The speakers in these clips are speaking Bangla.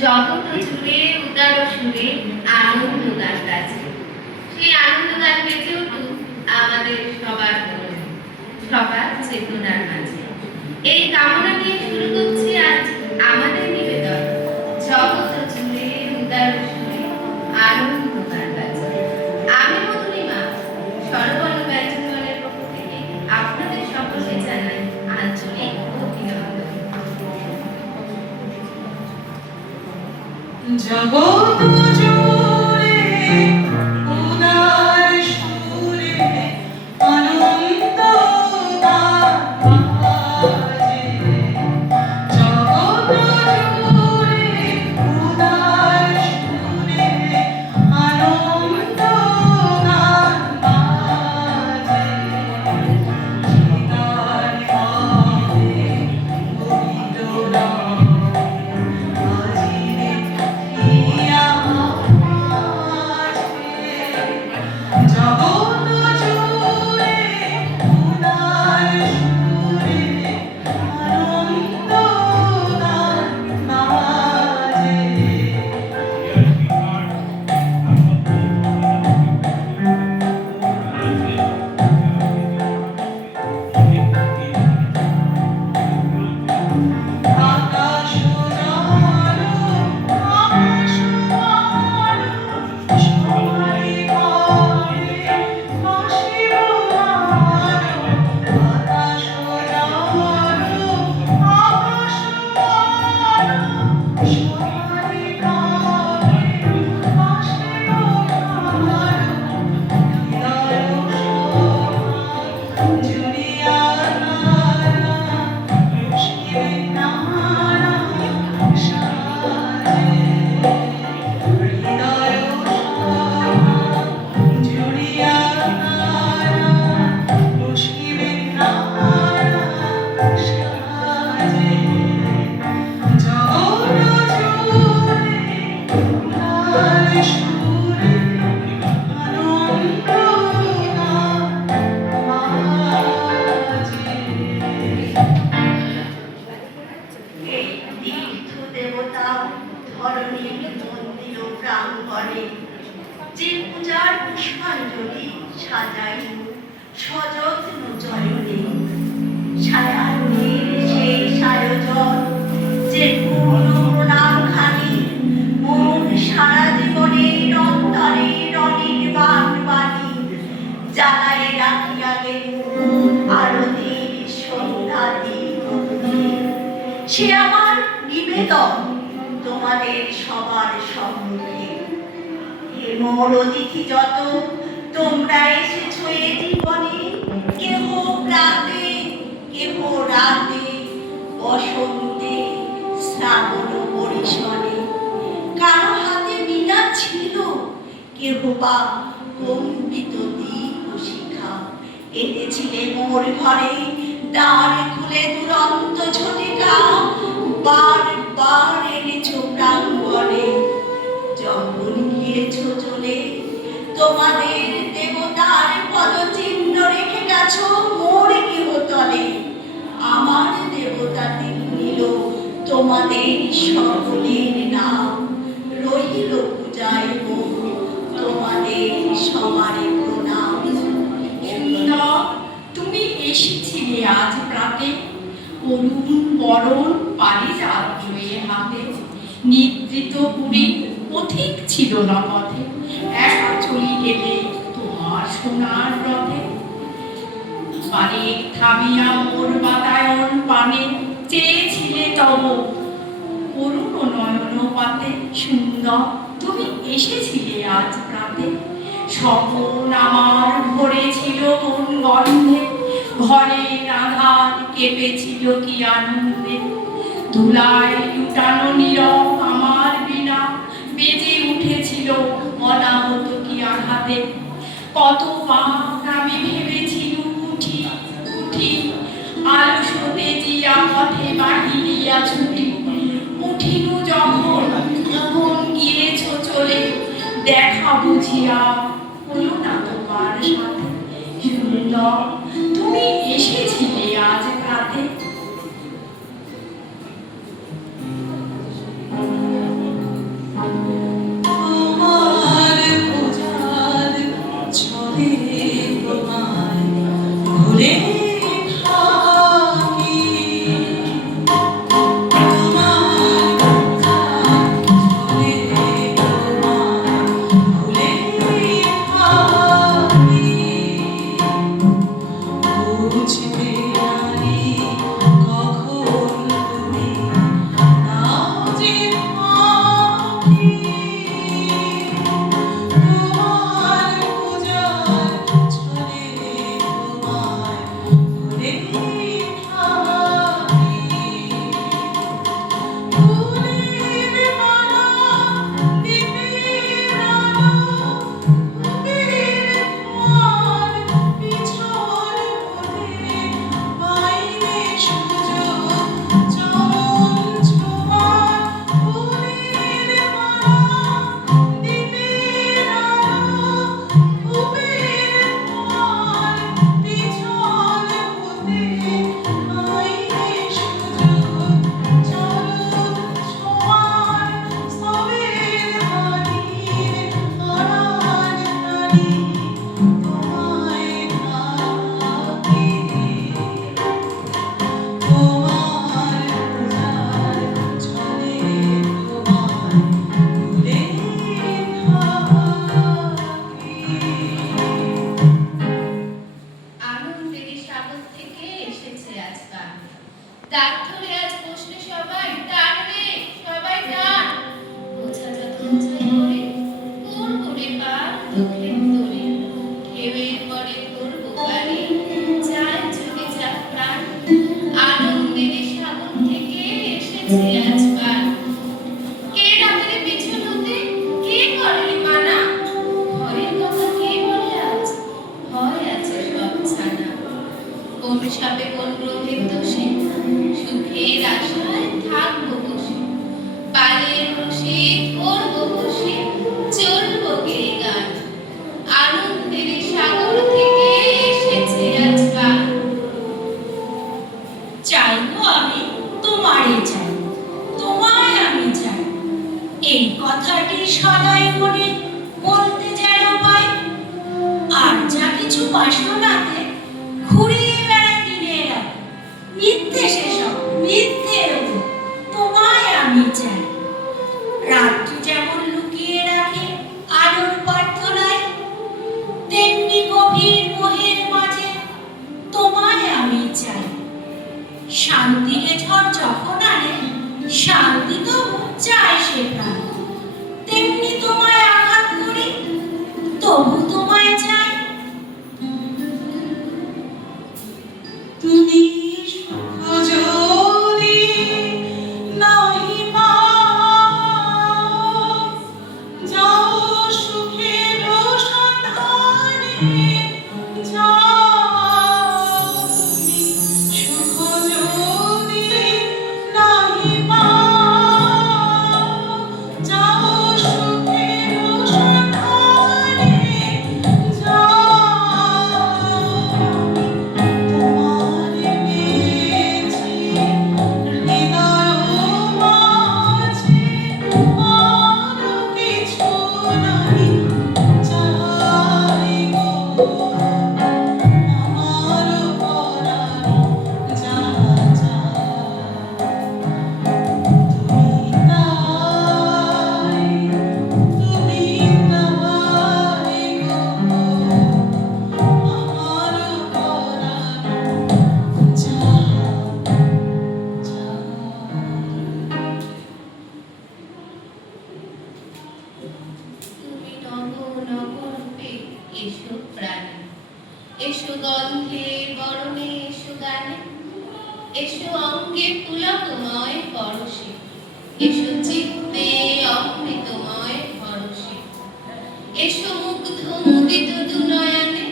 জগৎ জুড়ে উদার সুরে আনন্দ গান গাছে, সেই আনন্দ গান বেজে উঠুক আমাদের সবার মনে, সবার চেতনার মাঝে। এই কামনা নিয়ে শুরু করছি আজ আমাদের নিবেদন, জগৎ জুড়ে উদার সুরে আনন্দ গান গাছে। আমি মধুরিমা সর্বর্ণ ব্যঞ্জনগণের পক্ষ থেকে আপনাদের সকলকে জানাই আঞ্চলিক অভিনন্দন। জগৎ জুড়ে উদার সুরে আনন্দ গান বাজে। জগৎ জুড়ে উদার সুরে আনন্দ গান বাজে। গান গাবে গোবিন্দনাম যে পূজার পুষ্পাঞ্জলি সাজাই সযত্ন চরণে, সায়াহ্নের সেই সায়োজন যে পূর্ণ প্রণামখানি মন সারা জীবনের অন্তরে অনির্বাণ বাণী জ্বালায় রাখিয়া গেল আরতির সন্ধ্যা দীপকে। সে আমার নিবেদন তোমাদের সবার সম্মুখে। হে মোর অতিথি যত, তোমরা এসেছো এ জীবনে, কেহ প্রাতে কেহ রাতে, বসন্তে শ্রাবণ পরিসরে। কারো হাতে বীণা ছিল, কেহ বা কম্পিত দীপ শিখা। এনেছিলে মোর ঘরে দ্বার খুলে দুরন্ত ঝটিকা, বার বার এনেছো প্রাঙ্গণে। যখন গিয়েছো চলে তোমাদের দেবতার পদচিহ্ন রেখে গেছো মোর গৃহতলে। আমার দেবতা নিল তোমাদের সকলের নাম, রহিল পূজায় মোর তোমাদের সবারে প্রণাম। সুন্দর, তুমি এসেছিলে আজ প্রাতে, করুণ বরণ পারিজাত জয়ে হাতে। নিদ্রিত পুরী পথিক ছিল না পথে, একা চলি গেলে তোমার সোনার রথে। পারে থামিয়া মোর বাতায়ন পানে, চেয়েছিলে তব করুণ নয়ন পাতে। সুন্দর, তুমি এসেছিলে আজ প্রাতে। স্বপন আমার ভরেছিল কোন গন্ধে, ঘরে আধার কেঁপেছিল কি আনন্দে। ধুলায় লুটানো নীরব আমার বীণা, বেজে উঠেছিল অনাহত কি আঘাতে। কতবার আমি ভেবেছি উঠি উঠি, আলসতে জিয়া পথে বাহিরিয়া ছুটি। উঠিনু যখন তখন গিয়েছো চলে, দেখা বুঝিয়া হলো না তোমার সাথে। সুন্দর, তুমি এসেছিলে আজ প্রাতে। তোমার পূজার ছলে তোমার ভুলে থাকি। আনন্দের সাগর থেকে এসেছে আজ গান। ডাক ধরে আজ বসলে সবাই, টান রে সবাই টান। বোঝা যত উঁচাই করে করবো রে পার দুঃখের তোরে। ঢেউয়ের পরে ধরবো গাড়ি, যায় চলে যাক প্রাণ। আনন্দের সাগর থেকে এসেছে আজ গান। কে ডাকে রে পিছন হতে, কে করে রে মানা? ভয়ের কথা কে বলে আজ, ভয় আছে সব ছানা। কোন সাপে কোন গ্রহের দোষে সুখের আশায় থাকবো বসে। পালের রসে ধরবো বসে, চলবো গেয়ে গান। আনন্দের সাগর থেকে এসেছে আজ গান। চাইবো আমি তোমারে চাই, তোমায় আমি চাই, এই কথাটি সদাই মনে বলতে যেন পাই। আর যা কিছু বাসনাতে ঘুরিয়ে বেড়াই দিনের রাতে, মিথ্যে সেসব মিথ্যে রোদে, তোমায় আমি চাই। রাত্রি যেমন লুকিয়ে রাখে আলোর প্রার্থনায়, তেমনি গভীর মোহের মাঝে তোমায় আমি চাই। শান্তির ঝড় যখন আনে, শান্তি তবু চায় সে প্রাণ, তেমনি তোমায় আঘাত করি, তবু তোমায় চাই। তুমি সুখ যদি নাহি পাও, যাও সুখের সন্ধানে, যাও তুমি সুখ যদি নাহি পাও, যাও সুখের সন্ধানে, তুমি নব নব রূপে এসো প্রাণে, এসো গন্ধে বরণে, এসো গানে, এসো অঙ্গে পুলকময় পরশে, এসো চিত্তে অমৃতময় পরশে, এসো মুগ্ধ মুদিত দুনয়নে,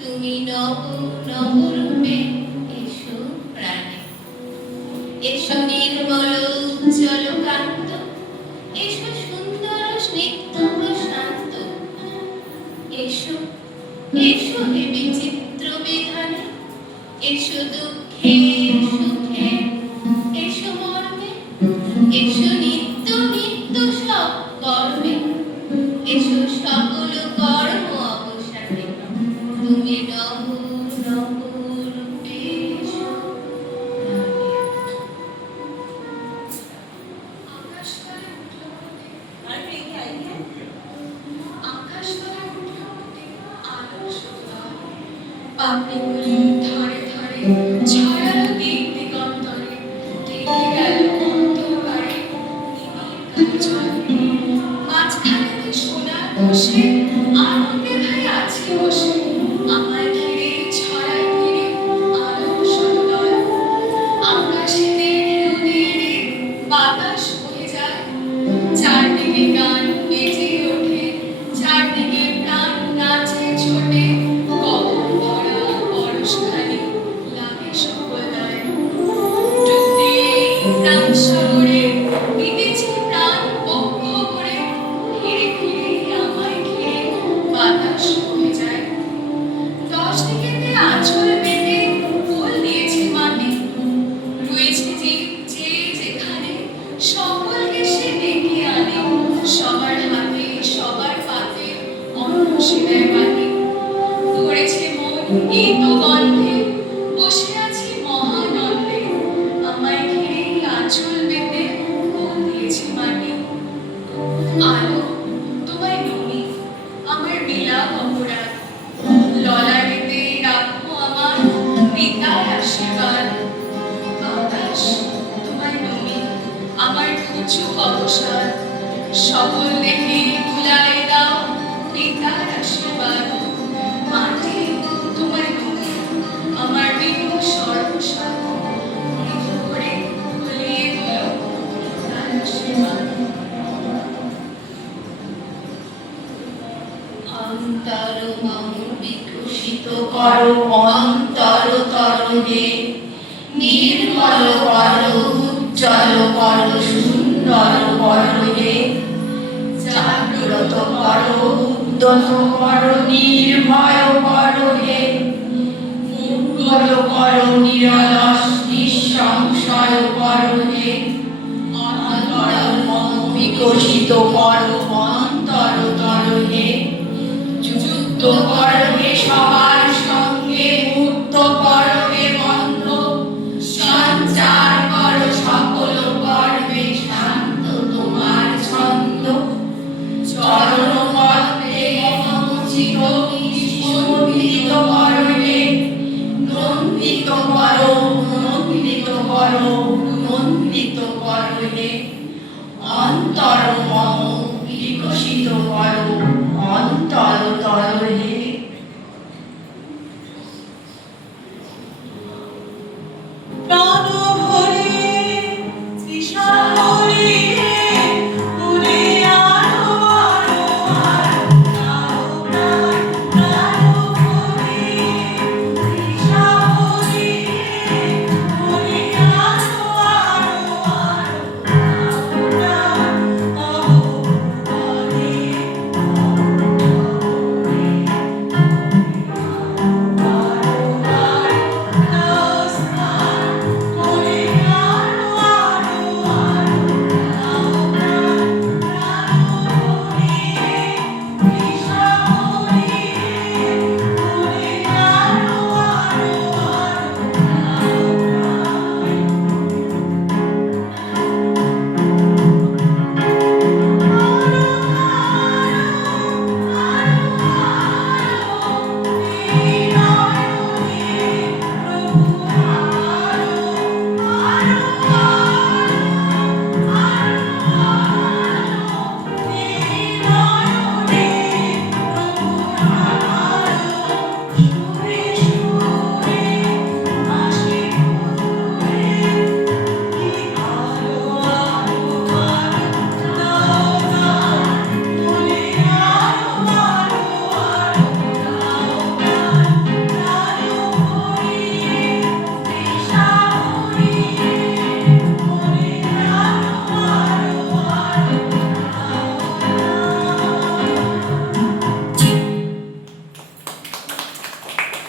তুমি নব নব রূপে এসো প্রাণে। এসো নির্মল উজ্জ্বল কান্ত, এসো সুন্দর স্নিগ্ধ প্রশান্ত, এসো এসো হে বিচিত্র বিধানে, এসো দুঃখে সুখে, এসো মর্মে, এসো নিত্য নিত্য সব কর্মে, এসো সকল কর্ম অবসানে, তুমি নব নব রূপে এসো প্রাণে। আকাশতলে উঠল মোটে, আকাশতলে উঠল মোটে আলোর সুধা, পাপড়িগুলি ধারে ধারে ছড়ালো দিক দিগন্তরে, ঢেকে গেল অন্ধকারে নিবিড় জল। মাঝখানেতে সোনার বসে আনন্দে ভাই আছি বসে, আমায় ঘিরে ছড়ায় ফিরে আলোর সুদল। আকাশেতে ঢেউ দিয়ে রে বাতাস বয়ে যায়, চারদিকে গান বেজে ওঠে, চারদিকে প্রাণ নাচে ছোটে, গগন ভরা পরশখানি লাগে সকল দায়। ডুব দিয়ে প্রাণ সাগরে দিতেছি প্রাণ বক্ষ করে, ফিরে ফিরে আমায় ঘিরে বাতাস বয়ে যায়। 10 দিকেতে আঁচল পেতে ফুল দিয়েছে মাটি, রয়েছে যে যেখানে সকলকে সে ডেকে আনে, সবার হাতে সবার পাতে অন্ন সে দেয় বাটি। ধরেছে মন গীত গন্ধে, বসে আছি মহানন্দে, চুপ অবসাদ সকল দেখে ভুলাই দাও পিতার আশীর্বাদ মাটি তোমার তুমি আমার বিনু সর্বস্বাদ মৃত করে ভুলিয়ে দিল পিতার আশীর্বাদ অন্তর মম বিকশিত করো অন্তর তরণে নির্মল করো উজ্জ্বল করো সুন্দর করো হে জাগ্রত করো উদ্যত করো নির্ভয় করো হে মঙ্গল করো নিরলস নিঃসংশয় করো হে অন্তর মম বিকশিত করো অন্তর তরো হে যুক্ত করো হে সবার সঙ্গে মুক্ত করো হে বন্ধ সঞ্চার করো সকল কর্মে শান্ত তোমার ছন্দ চরণ পদ্মে মনোচিত স্ফুরিত করো হে নন্দিত করো নন্দিত করো নন্দিত করো হে অন্তর